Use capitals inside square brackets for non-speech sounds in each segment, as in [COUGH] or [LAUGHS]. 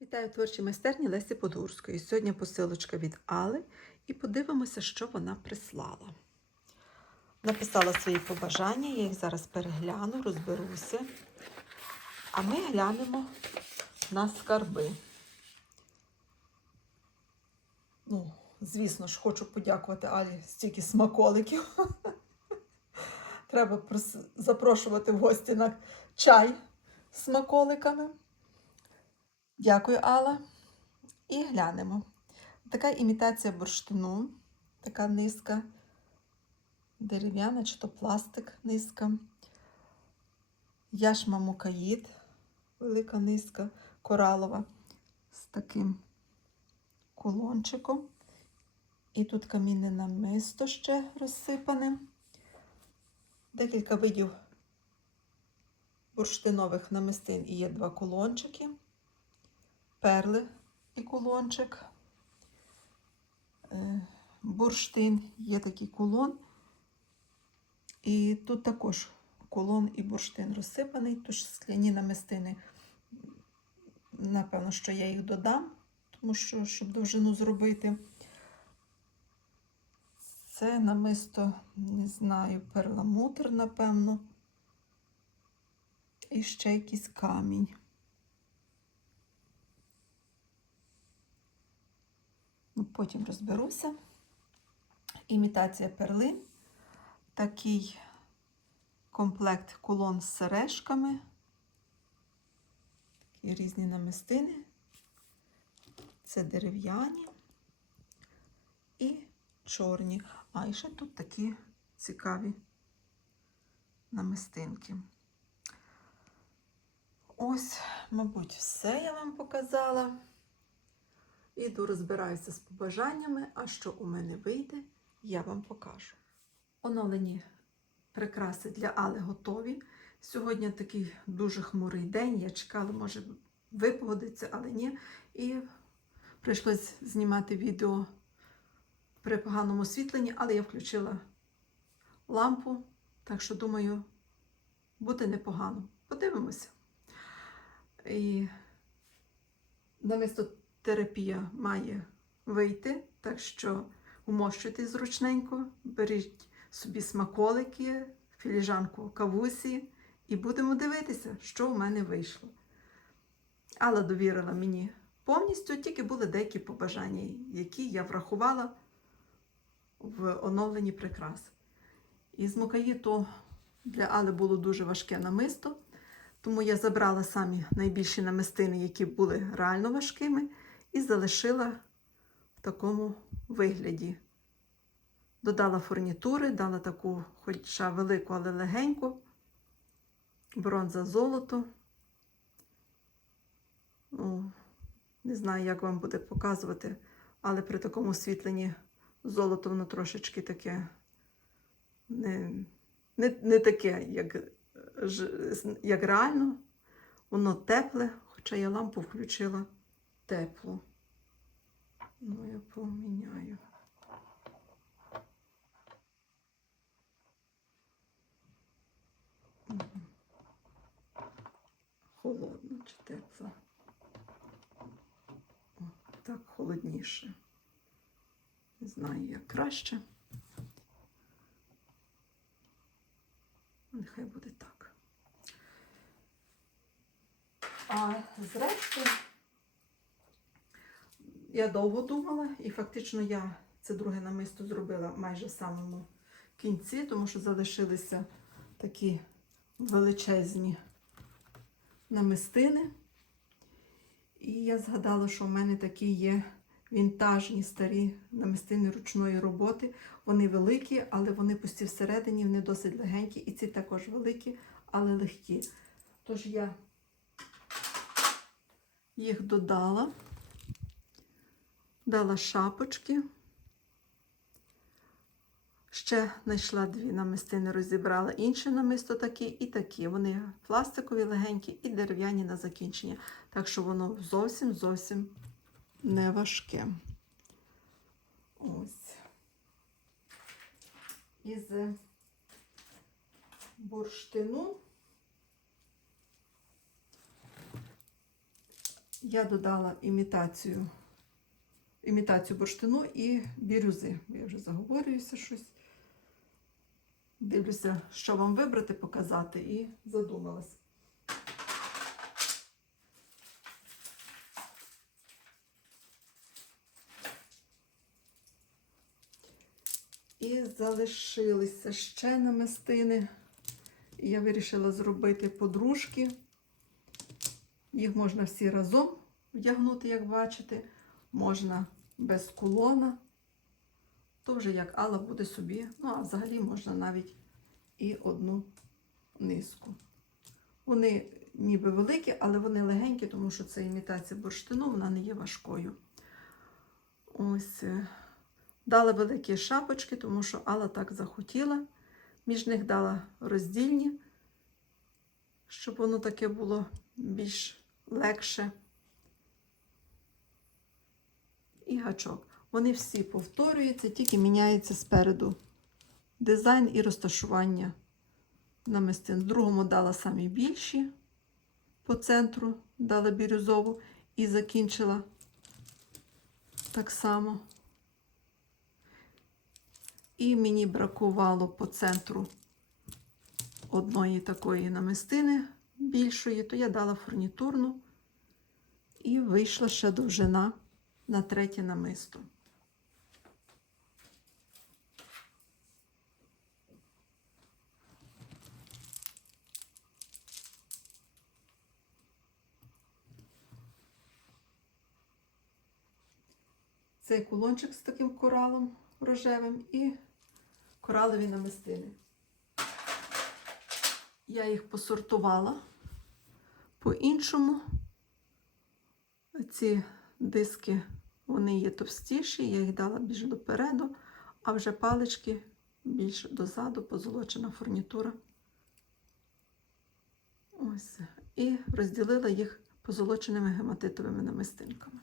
Вітаю творчій майстерні Лесі Подгурської. Сьогодні посилочка від Али і подивимося, що вона прислала. Написала свої побажання, я їх зараз перегляну, розберуся. А ми глянемо на скарби. Ну, звісно ж, хочу подякувати Алі стільки смаколиків. [LAUGHS] Треба запрошувати в гості на чай з смаколиками. Дякую, Алла. І глянемо. Така імітація бурштину, така низка, дерев'яна чи то пластик низка. Яшма мукаїд, велика низка, коралова з таким кулончиком. І тут камінне намисто ще розсипане. Декілька видів бурштинових намистин і є два кулончики перли і кулончик. Е, Бурштин є такий кулон. І тут також кулон і бурштин розсипаний, тож скляні намистини, напевно, що я їх додам, тому що, щоб довжину зробити. Це намисто, не знаю, перламутр, напевно. І ще якийсь камінь. Потім розберуся. Імітація перлин. Такий комплект кулон з сережками. Такі різні намистини. Це дерев'яні і чорні. А і ще тут такі цікаві намистинки. Ось, мабуть, все я вам показала. Іду розбираюся з побажаннями, а що у мене вийде, я вам покажу. Оновлені прикраси для Али готові. Сьогодні такий дуже хмурий день. Я чекала, може випогодиться, але ні. І прийшлось знімати відео при поганому освітленні, але я включила лампу, так що, думаю, буде непогано. Подивимося. І намисто терапія має вийти, так що умощуйте зручненько, беріть собі смаколики, філіжанку кавусі і будемо дивитися, що в мене вийшло. Алла довірила мені повністю, тільки були деякі побажання, які я врахувала в оновленні прикрас. Із мукаїту для Али було дуже важке намисто, тому я забрала самі найбільші намистини, які були реально важкими і залишила в такому вигляді. Додала фурнітури, дала таку, хоча велику, але легеньку, бронза золото. Ну, не знаю, як вам буде показувати, але при такому освітленні золото воно трошечки таке не, не, не таке, як, як реально. Воно тепле, хоча я лампу включила тепло. Ну, я поміняю. Холодно чи тепло? О, так холодніше. Не знаю, як краще. Нехай буде так. А зрештою, я довго думала, і фактично я це друге намисто зробила майже в самому кінці, тому що залишилися такі величезні намистини. І я згадала, що в мене такі є вінтажні старі намистини ручної роботи. Вони великі, але вони пусті всередині, вони досить легенькі. І ці також великі, але легкі. Тож я їх додала, дала шапочки. Ще знайшла дві намистини, розібрала інше намисто такі і такі. Вони пластикові, легенькі і дерев'яні на закінчення. Так що воно зовсім зовсім не важке. Ось. Із бурштину я додала імітацію, імітацію бурштину і бірюзи. Я вже заговорююся щось. Дивлюся, що вам вибрати, показати, і задумалась. І залишилися ще намистини. І я вирішила зробити подружки. Їх можна всі разом вдягнути, як бачите. Можна без кулона. То вже як Алла буде собі. Ну, а взагалі можна навіть і одну низку. Вони ніби великі, але вони легенькі, тому що це імітація бурштину, вона не є важкою. Ось. е, Дала великі шапочки, тому що Алла так захотіла. Між них дала роздільні, щоб воно таке було більш легше. І гачок. Вони всі повторюються, тільки міняється спереду дизайн і розташування намистин. В другому дала самі більші по центру, дала бірюзову і закінчила так само. І мені бракувало по центру одної такої намистини більшої, то я дала фурнітурну і вийшла ще довжина на третє намисто. Цей кулончик з таким коралом рожевим і коралові намистини. Я їх посортувала по-іншому. Ці диски, вони є товстіші, я їх дала більш допереду, а вже палички більш дозаду, позолочена фурнітура. Ось. І розділила їх позолоченими гематитовими намистинками.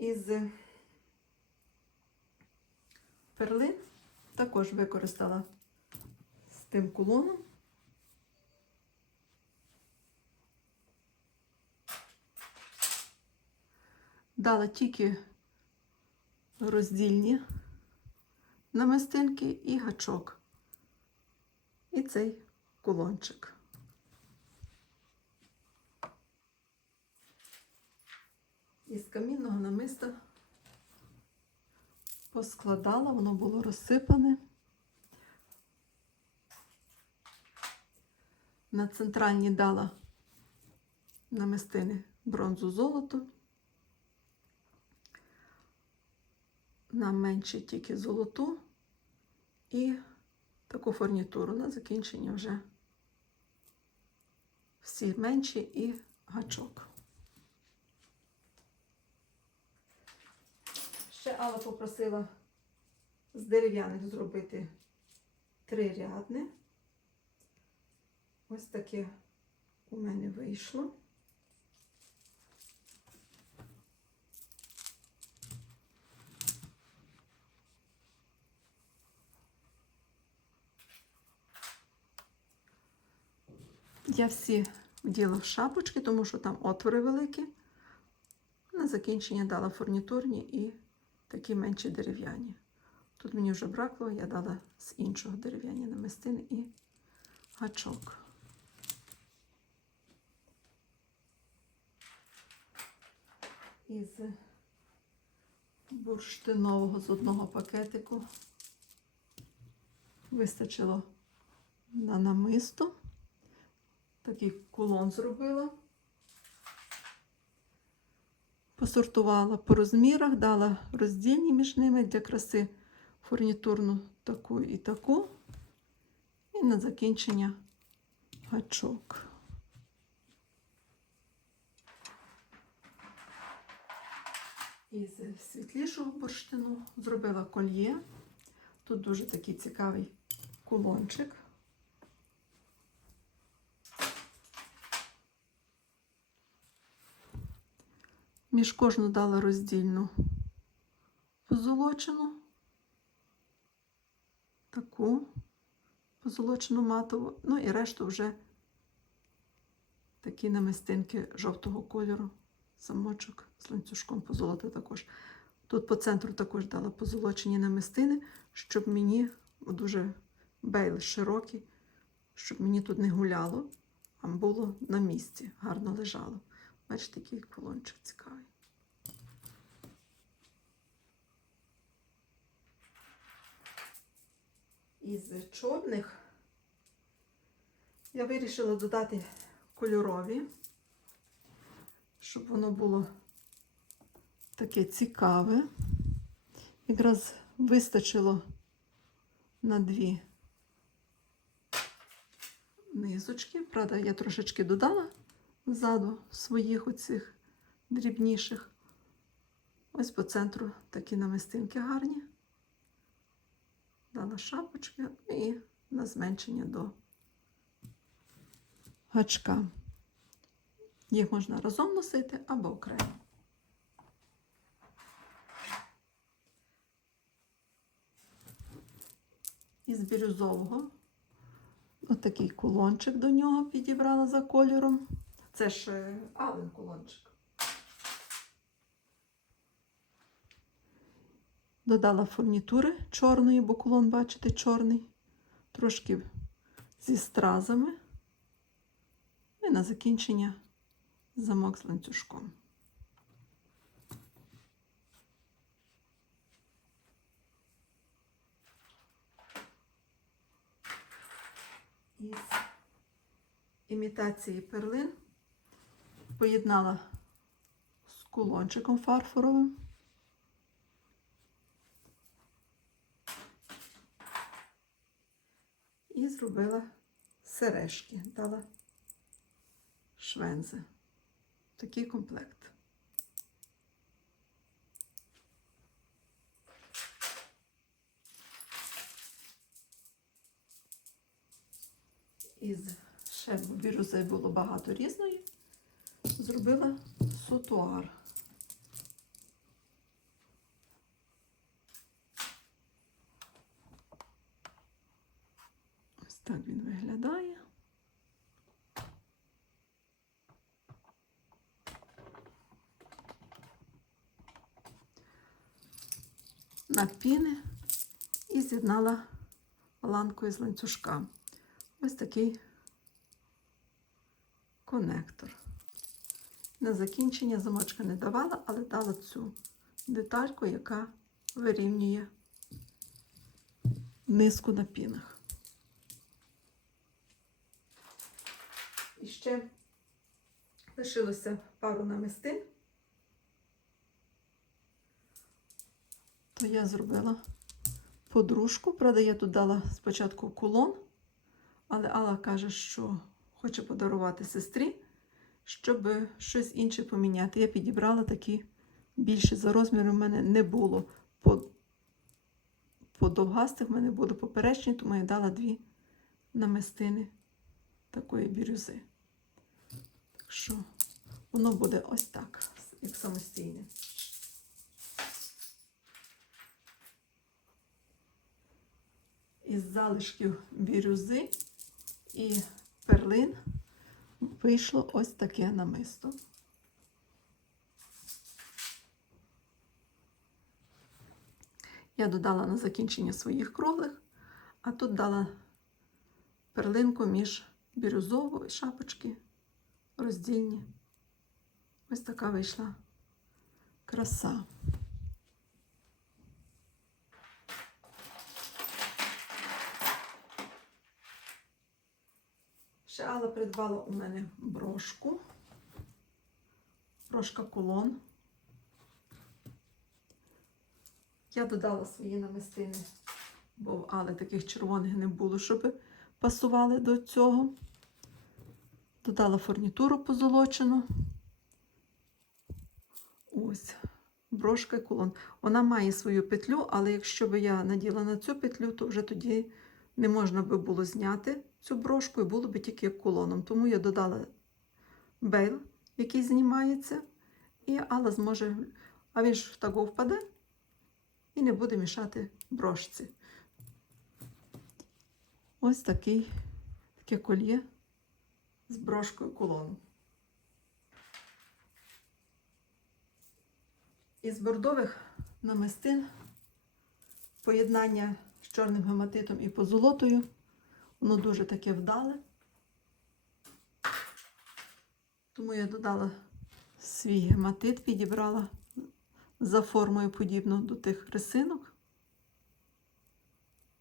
із перлин також використала з тим кулоном. Дала тільки роздільні намистинки і гачок. І цей кулончик. Із камінного намиста поскладала, воно було розсипане. На центральні дала намистини бронзу золото. На менші тільки золоту і таку фурнітуру на закінчення вже всі менші і гачок. Ще Алла попросила з дерев'яних зробити трирядне. Ось таке у мене вийшло. Я всі вділа в шапочки, тому що там отвори великі. На закінчення дала фурнітурні і такі менші дерев'яні. Тут мені вже бракло, я дала з іншого дерев'яні намистини і гачок. Із бурштинового з одного пакетику вистачило на намисто. Такий кулон зробила. Посортувала по розмірах, дала роздільні між ними для краси фурнітурну таку і таку. І на закінчення гачок. Із світлішого бурштину зробила кольє. Тут дуже такий цікавий кулончик. Між кожну дала роздільну. Позолочену, таку. Позолочену матову, ну і решту вже такі намистинки жовтого кольору, замочок з ланцюжком позолота також. Тут по центру також дала позолочені намистини, щоб мені дуже бейл широкий, щоб мені тут не гуляло, а було на місці, гарно лежало. Бачите, який колончик цікавий. Із чорних я вирішила додати кольорові, щоб воно було таке цікаве. Якраз вистачило на дві низочки. Правда, я трошечки додала ззаду своїх оцих дрібніших. Ось по центру такі намистинки гарні. Дала шапочки і на зменшення до гачка. Їх можна разом носити або окремо. Із бірюзового отакий кулончик до нього підібрала за кольором. Це ж е, Ален кулончик. Додала фурнітури чорної, бо кулон, бачите, чорний, трошки зі стразами. І на закінчення замок з ланцюжком. Із імітації перлин поєднала з кулончиком фарфоровим. І зробила сережки, дала швензи. Такий комплект. Із ще бірюзи було багато різної. Зробила сутуар. Ось так він виглядає. на піни і з'єднала ланкою з ланцюжка. Ось такий конектор. На закінчення замочка не давала, але дала цю детальку, яка вирівнює низку на пінах. І ще лишилося пару намистин. то я зробила подружку. Правда, я тут дала спочатку кулон, але Алла каже, що хоче подарувати сестрі, щоб щось інше поміняти. Я підібрала такі більше за розміром в мене не було. По, по довгастих в мене було поперечні, тому я дала дві намистини такої бірюзи. Так що воно буде ось так, як самостійне. із залишків бірюзи і перлин вийшло ось таке намисто. Я додала на закінчення своїх круглих, а тут дала перлинку між бірюзової шапочки роздільні. Ось така вийшла краса. Ще Алла придбала у мене брошку. Брошка кулон. Я додала свої намистини, бо в Алли таких червоних не було, щоб пасували до цього. Додала фурнітуру позолочену. Ось, брошка і кулон. Вона має свою петлю, але якщо б я наділа на цю петлю, то вже тоді не можна би було зняти цю брошку і було би тільки як колоном. Тому я додала бейл, який знімається, і Алла зможе, а він ж таго впаде і не буде мішати брошці. Ось такий, таке кольє з брошкою колоном. Із бордових намистин поєднання з чорним гематитом і позолотою. Воно дуже таке вдале. Тому я додала свій гематит, підібрала за формою подібно до тих рисинок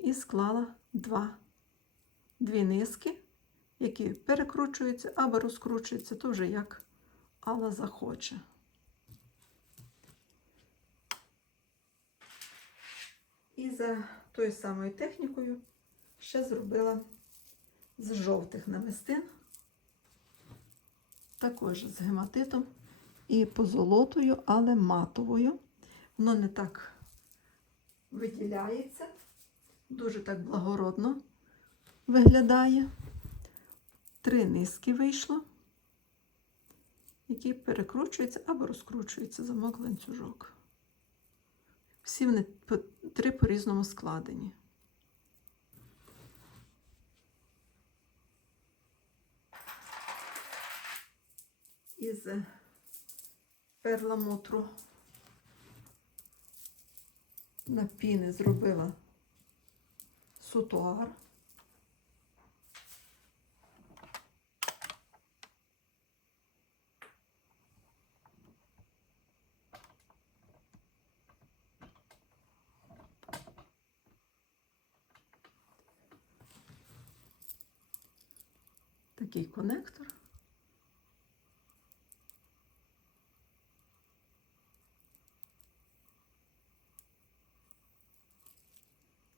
і склала два, дві низки, які перекручуються або розкручуються, то вже як Алла захоче. І за тою самою технікою ще зробила з жовтих намистин, також з гематитом і позолотою, але матовою. Воно не так виділяється, дуже так благородно виглядає. Три низки вийшло, які перекручуються або розкручуються замок ланцюжок. Всі вони три по-різному складені. Із перламутру на піни зробила сутуар. Такий конектор.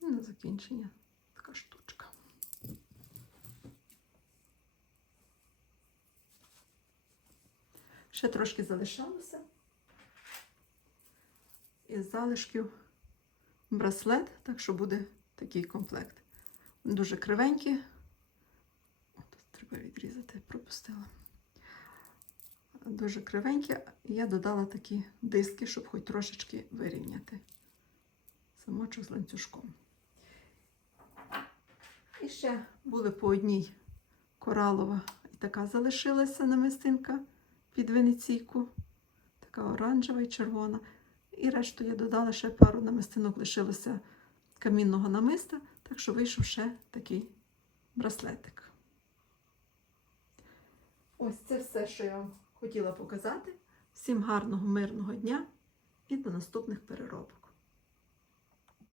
І на закінчення така штучка. Ще трошки залишалося. Із залишків браслет, так що буде такий комплект. Дуже кривенький. От, треба відрізати, пропустила. Дуже кривенькі. І я додала такі диски, щоб хоч трошечки вирівняти замочок з ланцюжком. І ще були по одній коралова і така залишилася намистинка під венеційку. Така оранжева і червона. І решту я додала ще пару намистинок, лишилося камінного намиста, так що вийшов ще такий браслетик. Ось це все, що я вам хотіла показати. Всім гарного, мирного дня і до наступних переробок.